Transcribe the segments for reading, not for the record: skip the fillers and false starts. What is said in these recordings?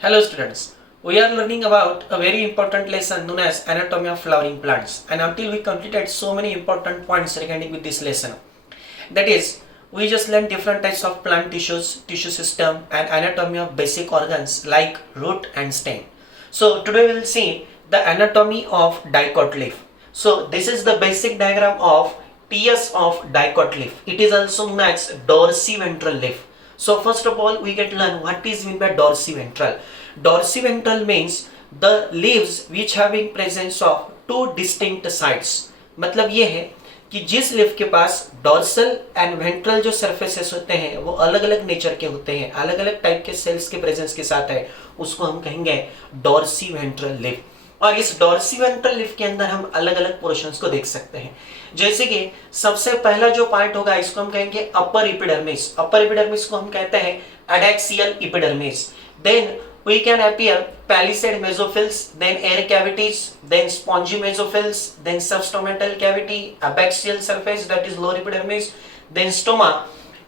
Hello students, we are learning about a very important lesson known as anatomy of flowering plants, and until we completed so many important points regarding with this lesson. That is, we just learned different types of plant tissues, tissue system and anatomy of basic organs like root and stem. So today we will see the anatomy of dicot leaf. So this is the basic diagram of TS of dicot leaf. It is also known as dorsiventral leaf. So first of all, we get to learn what is meant by dorsiventral. Dorsiventral means the leaves which having presence of two distinct sides. मतलब ये है कि जिस leaf के पास dorsal and ventral जो surfaces होते हैं वो अलग अलग नेचर के होते हैं, अलग अलग टाइप के सेल्स के प्रेजेंस के साथ है, उसको हम कहेंगे डॉर्सीवेंट्रल लीफ। और इस डॉर्सीवेंट्रल लीफ के अंदर हम अलग अलग पोर्शंस को देख सकते हैं। जैसे कि सबसे पहला जो पार्ट होगा इसको हम कहेंगे अपर एपिडर्मिस। अपर एपिडर्मिस को हम कहते हैं adaxial epidermis. Then we can appear palisade mesophils, then air cavities, then spongy mesophils, then substomatal cavity, abaxial surface that is lower epidermis, then stoma,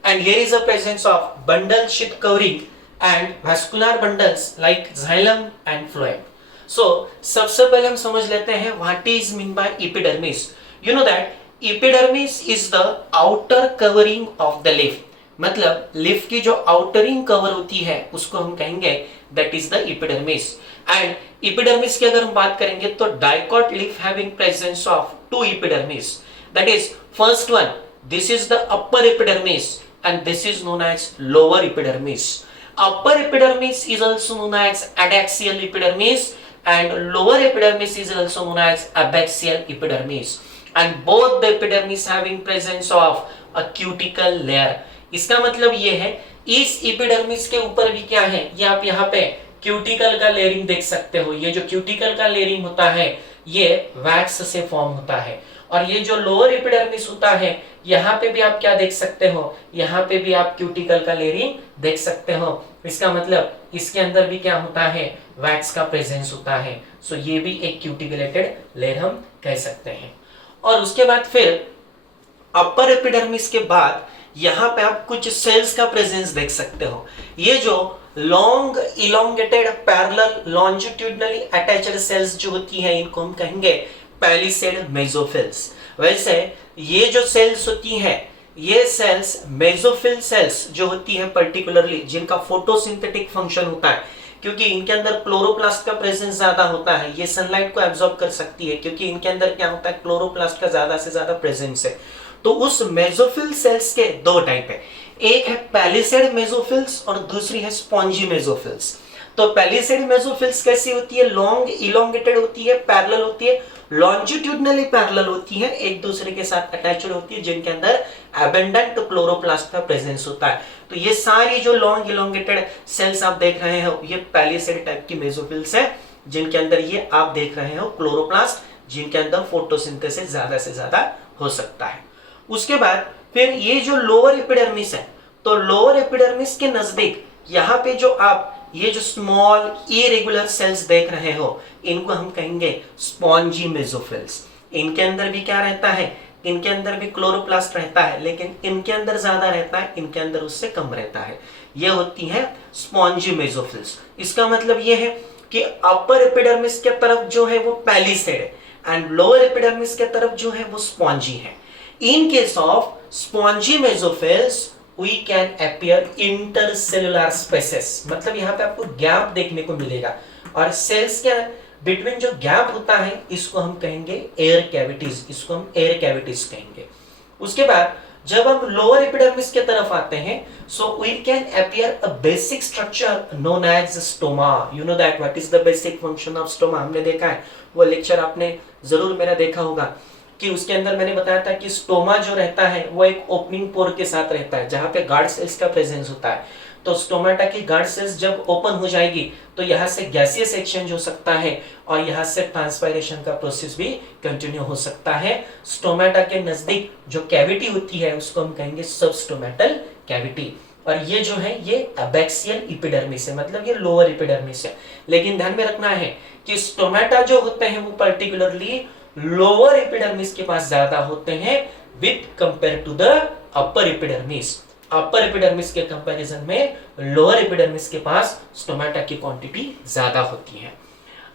and here is the presence of bundle sheath covering and vascular bundles like xylem and phloem. So सबसे पहले हम समझ लेते हैं what is mean by epidermis. You know that epidermis is the outer covering of the leaf. मतलब leaf की जो outer ring cover होती है उसको हम कहेंगे that is the epidermis. And epidermis की अगर हम बात करेंगे तो dicot leaf having presence of two epidermis, that is first one this is the upper epidermis and this is known as lower epidermis. Upper epidermis is also known as adaxial epidermis and lower epidermis is also known as abaxial epidermis, and both the epidermis having presence of a cuticle layer. इसका मतलब ये है इस epidermis के ऊपर भी क्या है, ये आप यहाँ पे क्यूटिकल का लेयरिंग देख सकते हो। ये जो क्यूटिकल का लेयरिंग होता है ये वैक्स से फॉर्म होता है, और ये जो लोअर एपिडर्मिस होता है यहाँ पे भी आप क्या देख सकते हो, यहाँ पे भी आप क्यूटिकल का लेयरिंग देख सकते हो। इसका मतलब इसके अंदर भी क्या होता है, वैक्स का प्रेजेंस होता है। सो ये भी एक क्यूटिकुलेटेड लेयर हम कह सकते हैं। और उसके बाद फिर अपर एपिडर्मिस के बाद यहाँ पे आप कुछ सेल्स का प्रेजेंस देख सकते हो। ये जो long elongated parallel longitudinally attached cells जो होती है इनको हम कहेंगे पैलिसेड मेसोफिल्स। वैसे ये जो सेल्स होती हैं ये सेल्स मेसोफिल सेल्स जो होती है पर्टिकुलरली जिनका फोटोसिंथेटिक फंक्शन होता है, क्योंकि इनके अंदर क्लोरोप्लास्ट का प्रेजेंस ज्यादा होता है, ये सनलाइट को एब्जॉर्ब कर सकती है क्योंकि इनके अंदर क्या होता है क्लोरोप्लास्ट का ज्यादा से ज्यादा प्रेजेंस है। तो उस मेसोफिल सेल्स के दो टाइप है, एक है पैलिसेड मेसोफिल्स और दूसरी है स्पॉन्जी मेसोफिल्स। तो पैलिसेड मेसोफिल्स कैसी होती है, लॉन्ग इलोंगेटेड होती है, पैरेलल होती है, लॉन्जिट्यूडनली पैरेलल होती है, एक दूसरे के साथ अटैच्ड होती है, जिनके अंदर एबंडेंट क्लोरोप्लास्ट का प्रेजेंस होता है। तो ये सारी जो लॉन्ग इलोंगेटेड सेल्स आप देख रहे हो ये पैलिसेड टाइप की मेसोफिल्स है, जिनके अंदर ये आप देख रहे हो क्लोरोप्लास्ट, जिनके अंदर फोटोसिंथेसिस ज्यादा से ज्यादा हो सकता है। उसके बाद फिर ये जो लोअर एपिडर्मिस है, तो लोअर एपिडर्मिस के नजदीक यहाँ पे जो आप ये जो स्मॉल इरेगुलर सेल्स देख रहे हो इनको हम कहेंगे स्पॉन्जी मेसोफिल्स। इनके अंदर भी क्या रहता है, इनके अंदर भी क्लोरोप्लास्ट रहता है, लेकिन इनके अंदर ज्यादा रहता है, इनके अंदर उससे कम रहता है। ये होती है स्पॉन्जी मेसोफिल्स। इसका मतलब ये है कि अपर एपिडर्मिस के तरफ जो है वो पैलिसेड है एंड लोअर एपिडर्मिस के तरफ जो है वो स्पॉन्जी है। In case of spongy mesophils, we can appear intercellular spaces, मतलब यहाँ पे आपको गैप देखने को मिलेगा, और सेल्स के बिटवीन जो गैप होता है इसको हम कहेंगे एयर कैविटीज, इसको हम एयर कैविटीज कहेंगे। उसके बाद जब हम लोअर एपिडर्मिस के तरफ आते हैं, so we can appear a basic structure known as stoma. You know that what is the basic function of stoma? हमने देखा है, वो लेक्चर आपने जरूर मेरा देखा होगा कि उसके अंदर मैंने बताया था कि स्टोमा जो रहता है वो एक ओपनिंग पोर के साथ रहता है जहां पे गार्ड सेल्स का प्रेजेंस होता है। तो स्टोमाटा की गार्ड सेल्स जब ओपन हो जाएगी तो यहाँ से गैसियस एक्सचेंज हो सकता है और यहाँ से ट्रांसपायरेशन का प्रोसेस भी कंटिन्यू हो सकता है। स्टोमाटा के नजदीक जो कैविटी होती है उसको हम कहेंगे सबस्टोमेटल कैविटी, और ये जो है ये एबैक्सियल एपिडर्मिस है, मतलब ये लोअर एपिडर्मिस है। लेकिन ध्यान में रखना है कि स्टोमाटा जो होते हैं वो पर्टिकुलरली लोअर एपिडर्मिस के पास ज्यादा होते हैं with compare to the upper epidermis. Upper epidermis के कंपैरिजन में लोअर एपिडर्मिस के पास स्टोमेटा की क्वांटिटी ज्यादा होती है।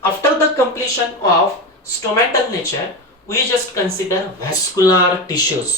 After the completion of stomatal nature we just consider vascular tissues.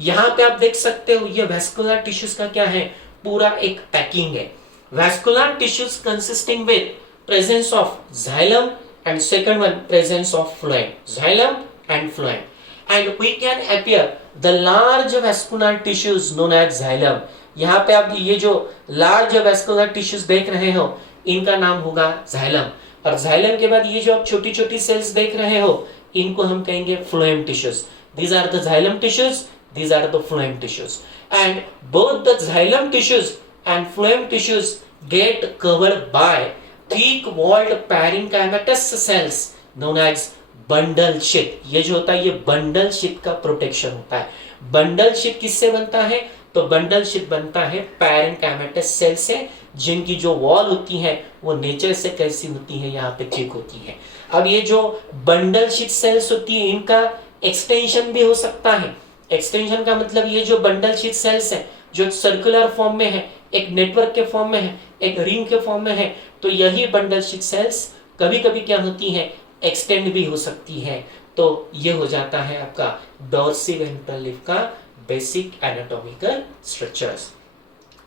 यहां पे आप देख सकते हो ये वेस्कुलर टिश्यूज का क्या है, पूरा एक पैकिंग है। Vascular tissues consisting with presence of xylem and second one presence of phloem, xylem and phloem, and we can appear the large vascular tissues known as xylem। यहाँ पे आप ये जो लार्ज वेस्कुलर टिश्यूज देख रहे हो इनका नाम होगा जाइलम, और जाइलम के बाद ये जो आप छोटी छोटी सेल्स देख रहे हो इनको हम कहेंगे phloem tissues. These are the xylem tissues, these are the phloem tissues, and both the xylem tissues and phloem tissues get covered by thick walled parenchymatous cells known as bundle sheath। ये जो होता है ये bundle sheath का protection होता है। Bundle sheath किससे बनता है, तो बंडल शीथ बनता है पैरेंकाइमेटस सेल से, जिनकी जो वॉल होती है वो नेचर से कैसी होती है, यहाँ पे थिक होती है। अब ये जो बंडल शीथ सेल्स होती है इनका एक्सटेंशन भी हो सकता है। एक्सटेंशन का मतलब ये जो बंडल शीथ सेल्स है जो सर्कुलर फॉर्म में है, एक नेटवर्क के फॉर्म में है, एक रिंग के फॉर्म में है, तो यही बंडल शीथ सेल्स कभी कभी क्या होती है, एक्सटेंड भी हो सकती है। तो ये हो जाता है आपका डॉर्सिवेंट्रल लिफ का बेसिक एनाटॉमिकल स्ट्रक्चर्स।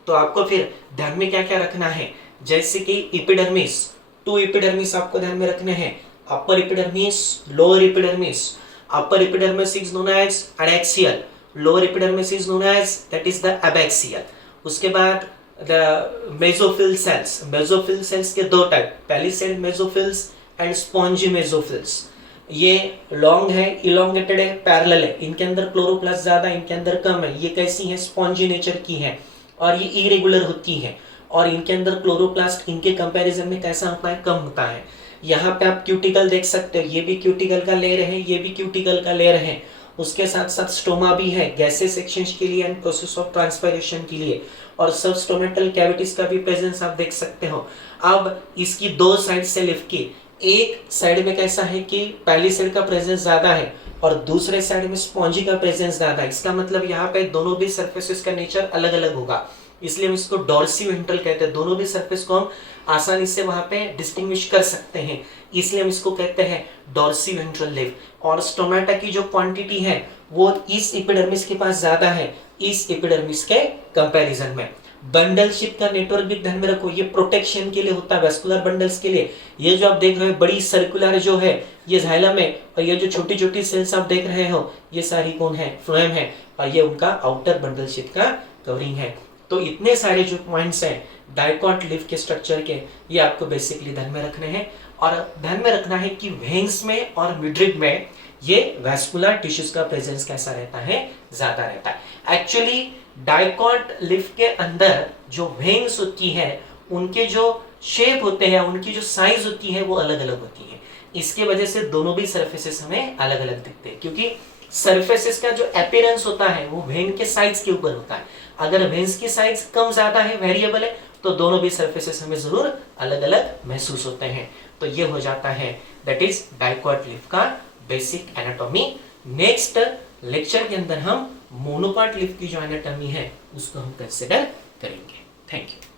तो आपको फिर ध्यान में क्या क्या रखना है, जैसे कि एपिडर्मिस, 2 एपिडर्मिस आपको ध्यान में रखने हैं, upper epidermis, lower epidermis. Upper epidermis is known as adaxial, lower epidermis is known as that is the abaxial. उसके बाद the mesophyll cells, mesophyll cells के 2 type, palisade mesophylls and spongy mesophylls. ये long है, elongated है, parallel है, इनके अंदर chloroplast ज्यादा, इनके अंदर कम है। ये कैसी है, स्पॉन्जी नेचर की है और ये इरेगुलर होती है, और इनके अंदर क्लोरोप्लास्ट इनके कंपैरिजन में कैसा होता है, कम होता है। यहाँ पे आप क्यूटिकल देख सकते हो, ये भी क्यूटिकल का लेयर है, ये भी क्यूटिकल का लेयर है। उसके साथ साथ स्टोमा भी है गैसेस एक्सचेंज के लिए एंड प्रोसेस ऑफ ट्रांसपायरेशन के लिए, और सब स्टोमेटल कैविटीज का भी प्रेजेंस आप देख सकते हो। अब इसकी 2 साइड से लिफ्ट की, एक साइड में कैसा है कि पैलिसेड का प्रेजेंस ज्यादा है और दूसरे साइड में स्पॉन्जी का प्रेजेंस ज्यादा है। इसका मतलब यहाँ पे दोनों भी सरफेसेस का नेचर अलग अलग होगा, इसलिए हम इसको डॉर्सिवेंट्रल कहते हैं। दोनों भी सरफेस को हम आसानी से वहां पे डिस्टिंग्विश कर सकते हैं, इसलिए हम इसको कहते हैं डॉर्सिवेंट्रल लिफ। और स्टोमेटा की जो क्वांटिटी है वो इस एपिडर्मिस के पास ज्यादा है इस एपिडर्मिस के कंपैरिजन में। बंडल शीथ का नेटवर्क भी ध्यान में रखो, ये प्रोटेक्शन के लिए होता है, वेस्कुलर बंडल्स के लिए। ये जो आप देख रहे हो बड़ी सर्कुलर जो है ये जाइलम है, और ये जो छोटी छोटी सेल्स आप देख रहे हो ये सारी कौन है, फ्लोएम है, और ये उनका आउटर बंडल शीथ का कवरिंग है। तो इतने सारे जो पॉइंट्स हैं डाइकॉट लिफ के स्ट्रक्चर के, ये आपको बेसिकली ध्यान में रखने हैं। और ध्यान में रखना है कि वेन्स में और मिडरिब में ये वेस्कुलर टिश्यूज का प्रेजेंस कैसा रहता है, ज्यादा रहता है। एक्चुअली डाइकॉट लिफ के अंदर जो वेन्स होती है उनके जो शेप होते हैं, उनकी जो साइज होती है वो अलग अलग होती है। इसके वजह से दोनों भी सरफेसेस हमें अलग अलग दिखते हैं, क्योंकि सरफेसेस का जो अपीयरेंस होता है वो वेन के साइज के ऊपर होता है। अगर वेन्स की साइज कम ज्यादा है, वेरिएबल है, तो दोनों भी सरफेसेस हमें जरूर अलग अलग महसूस होते हैं। तो ये हो जाता है दैट इज डाइकॉट लिफ का बेसिक एनाटॉमी। नेक्स्ट लेक्चर के अंदर हम मोनोकॉट लिफ की जो एनाटॉमी है उसको हम कंसिडर करेंगे। Thank you.